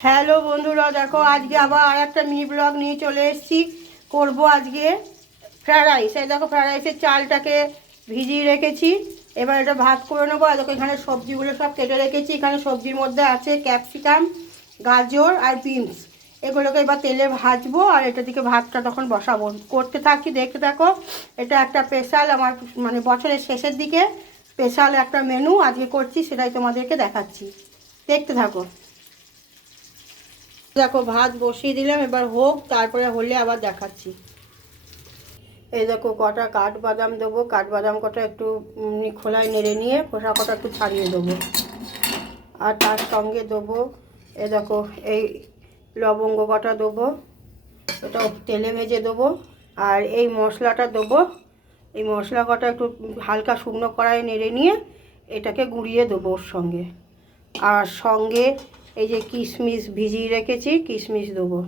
Hello বন্ধুরা, দেখো আজকে আবার আর একটা মিনি ব্লগ নিয়ে চলে এসেছি। করবো আজকে ফ্রায়েড রাইস। এই দেখো ফ্রায়েড রাইসের চালটাকে ভিজিয়ে রেখেছি, এবার এটা ভাত করে নেবো। আর দেখো এখানে সবজিগুলো সব কেটে রেখেছি। এখানে সবজির মধ্যে আছে ক্যাপসিকাম, গাজর আর বিনস। এগুলোকে এবার তেলে ভাজবো আর এটা দিকে ভাতটা তখন বসাবো। করতে থাকি, দেখতে থাকো। এটা একটা স্পেশাল আমার মানে বছরের শেষের দিকে স্পেশাল একটা মেনু আজকে করছি, সেটাই তোমাদেরকে দেখাচ্ছি, দেখতে থাকো। দেখো ভাত বসিয়ে দিলাম, এবার হোক, তারপরে হলে আবার দেখাচ্ছি। এই দেখো কটা কাঠবাদাম দেবো। কাঠবাদাম কটা একটু খোলায় নেড়ে নিয়ে খোসা কটা একটু ছাড়িয়ে দেবো। আর তার সঙ্গে দেবো এ দেখো এই লবঙ্গ কটা দেবো, এটা তেলে ভেজে দেবো। আর এই মশলাটা দেবো। এই মশলা কটা একটু হালকা শুকনো কড়াই নেড়ে নিয়ে এটাকে গুঁড়িয়ে দেবো ওর সঙ্গে। আর সঙ্গে এই যে কিশমিশ ভিজিয়ে রেখেছি, কিশমিশ দেবো।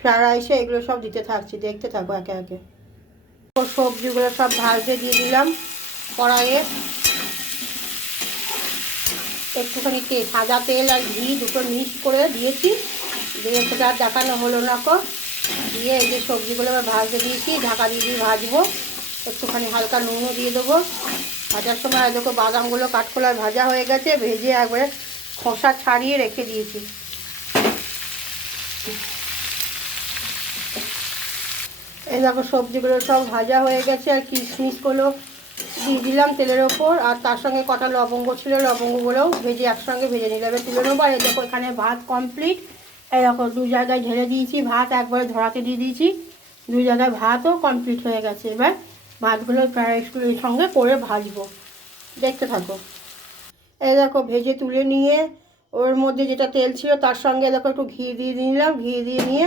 ফ্রায়েড রাইসে এগুলো সব দিতে থাকছি, দেখতে থাকো একে একে। সবজিগুলো সব ভাজতে দিয়ে দিলাম কড়াইয়ে। একটুখানি সাদা তেল আর ঘি দুটো মিক্স করে দিয়েছি, দিয়ে সেটা আর দেখানো হলো না কো। দিয়ে এই যে সবজিগুলো এবার ভাজতে দিয়েছি, ঢাকা দিয়ে দিয়ে ভাজবো। একটুখানি হালকা নুনও দিয়ে দেবো। ভাজার সময় দেখো বাদামগুলো কাঠখোলায় ভাজা হয়ে গেছে, ভেজে একবারে খোসা ছাড়িয়ে রেখে দিয়েছি। এই দেখো সবজিগুলো সব ভাজা হয়ে গেছে, আর কিশমিশগুলো দিয়ে দিলাম তেলের ওপর। আর তার সঙ্গে কটা লবঙ্গ ছিল, লবঙ্গগুলোও ভেজে একসঙ্গে ভেজে নিলাম, তুলে নেবো। আর এই দেখো এখানে ভাত কমপ্লিট। এই দেখো দু জায়গায় ঢেলে দিয়েছি ভাত, একবারে ধরাতে দিয়ে দিয়েছি। দুই জায়গায় ভাতও কমপ্লিট হয়ে গেছে। এবার ভাতগুলো ফ্রায়েড রাইসগুলোর সঙ্গে করে ভাজবো, দেখতে থাকো। এই দেখো ভেজে তুলে নিয়ে ওর মধ্যে যেটা তেল ছিল তার সঙ্গে দেখো একটু ঘি দিয়ে নিলাম। ঘি দিয়ে নিয়ে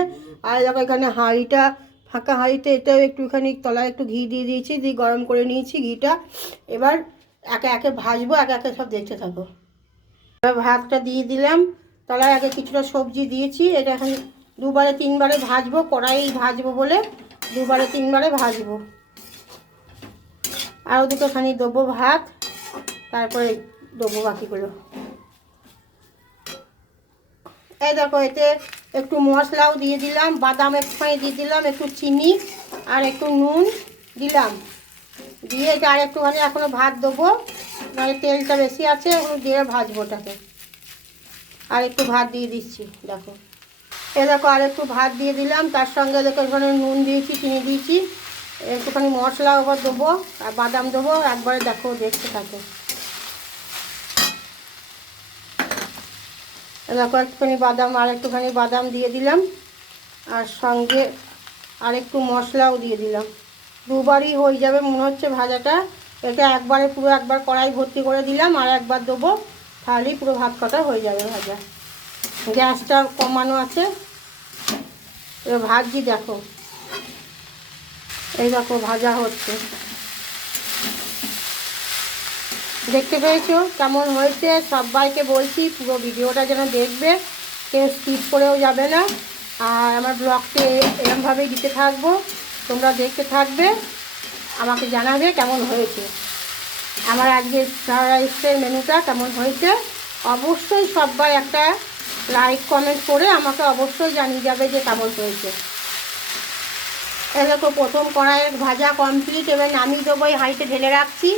আর দেখো এখানে হাঁড়িটা ফাঁকা হাঁড়িতে এটাও একটুখানি তলায় একটু ঘি দিয়ে দিয়েছি, দিয়ে গরম করে নিয়েছি ঘিটা। এবার একে একে ভাজবো, একে একে সব দেখতে থাকো। এবার ভাতটা দিয়ে দিলাম, তলায় আগে কিছুটা সবজি দিয়েছি। এটা এখন দুবারে তিনবারে ভাজবো, কড়াইয়েই ভাজবো বলে দুবারে তিনবারে ভাজবো। আরও দুটোখানি দেবো ভাত, তারপরে দেবো বাকিগুলো। এই দেখো এতে একটু মশলাও দিয়ে দিলাম, বাদাম একটুখানি দিয়ে দিলাম, একটু চিনি আর একটু নুন দিলাম। দিয়ে এটা আর একটুখানি এখনও ভাত দেবো, মানে তেলটা বেশি আছে, ওগুলো দিয়ে ভাজবো ওটাকে। আর একটু ভাত দিয়ে দিচ্ছি, দেখো। দেখো আর একটু ভাত দিয়ে দিলাম, তার সঙ্গে দেখো এখানে নুন দিয়েছি, চিনি দিয়েছি, একটুখানি মশলা ওপর দেবো আর বাদাম দেবো, একবারে দেখো দেখতে থাকো। দেখো একটুখানি বাদাম, আর একটুখানি বাদাম দিয়ে দিলাম, আর সঙ্গে আর একটু মশলাও দিয়ে দিলাম। দুবারই হয়ে যাবে মনে হচ্ছে ভাজাটা। এটা একবারে পুরো একবার কড়াই ভর্তি করে দিলাম, আর একবার দেবো, তাহলেই পুরো ভাত কটা হয়ে যাবে ভাজা। গ্যাসটা কমানো আছে। এবার ভাজছি, দেখো এই দেখো ভাজা হচ্ছে, দেখতে পেয়েছো কেমন হয়েছে? সবাইকে বলছি পুরো ভিডিওটা যেন দেখবে, কেউ স্কিপ করেও যাবে না। আর আমার ব্লগকে এরমভাবেই দিতে থাকবো, তোমরা দেখতে থাকবে, আমাকে জানাবে কেমন হয়েছে। আমার আজকে ফ্রায়েড রাইসের মেনুটা কেমন হয়েছে অবশ্যই সবাই একটা লাইক কমেন্ট করে আমাকে অবশ্যই জানিয়ে যাবে যে কেমন হয়েছে। দেখো প্রথম কড়াইয়ের ভাজা কমপ্লিট, এবার নামিয়ে দেবো, এই হাঁড়িতে ঢেলে রাখছি।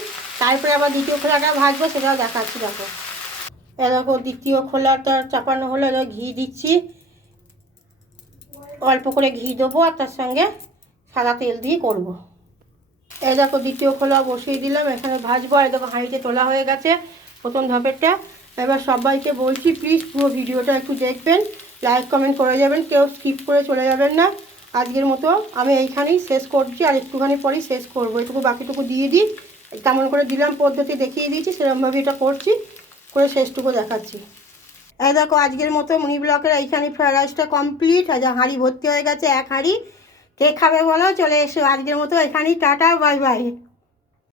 তারপরে আবার দ্বিতীয় খোলাটা ভাজবো, সেটাও দেখাচ্ছি। দেখো দেখো দ্বিতীয় খোলাটা চাপানো হলো, এবার ঘি দিচ্ছি, অল্প করে ঘি দেবো, আর তার সঙ্গে সাদা তেল দিয়ে করবো। দেখো দ্বিতীয় খোলা বসিয়ে দিলাম, এখানে ভাজবো। আর দেখো হাঁড়িতে তোলা হয়ে গেছে প্রথম ধাপেরটা। এবার সবাইকে বলছি প্লিজ পুরো ভিডিওটা একটু দেখবেন, লাইক কমেন্ট করে যাবেন, কেউ স্কিপ করে চলে যাবেন না। আজকের মতো আমি এইখানেই শেষ করছি, আর একটুখানি পরেই শেষ করবো। এটুকু বাকিটুকু দিয়ে দিই, কেমন করে দিলাম পদ্ধতি দেখিয়ে দিয়েছি, সেরকমভাবে এটা করছি, করে শেষটুকু দেখাচ্ছি। দেখো আজকের মতো মিনি ব্লকের এইখানে ফ্রায়েড রাইসটা কমপ্লিট। আজ হাঁড়ি ভর্তি হয়ে গেছে, এক হাঁড়ি। কে খাবে বলো? চলে এসো। আজকের মতো এখানেই টাটা, বাই বাই।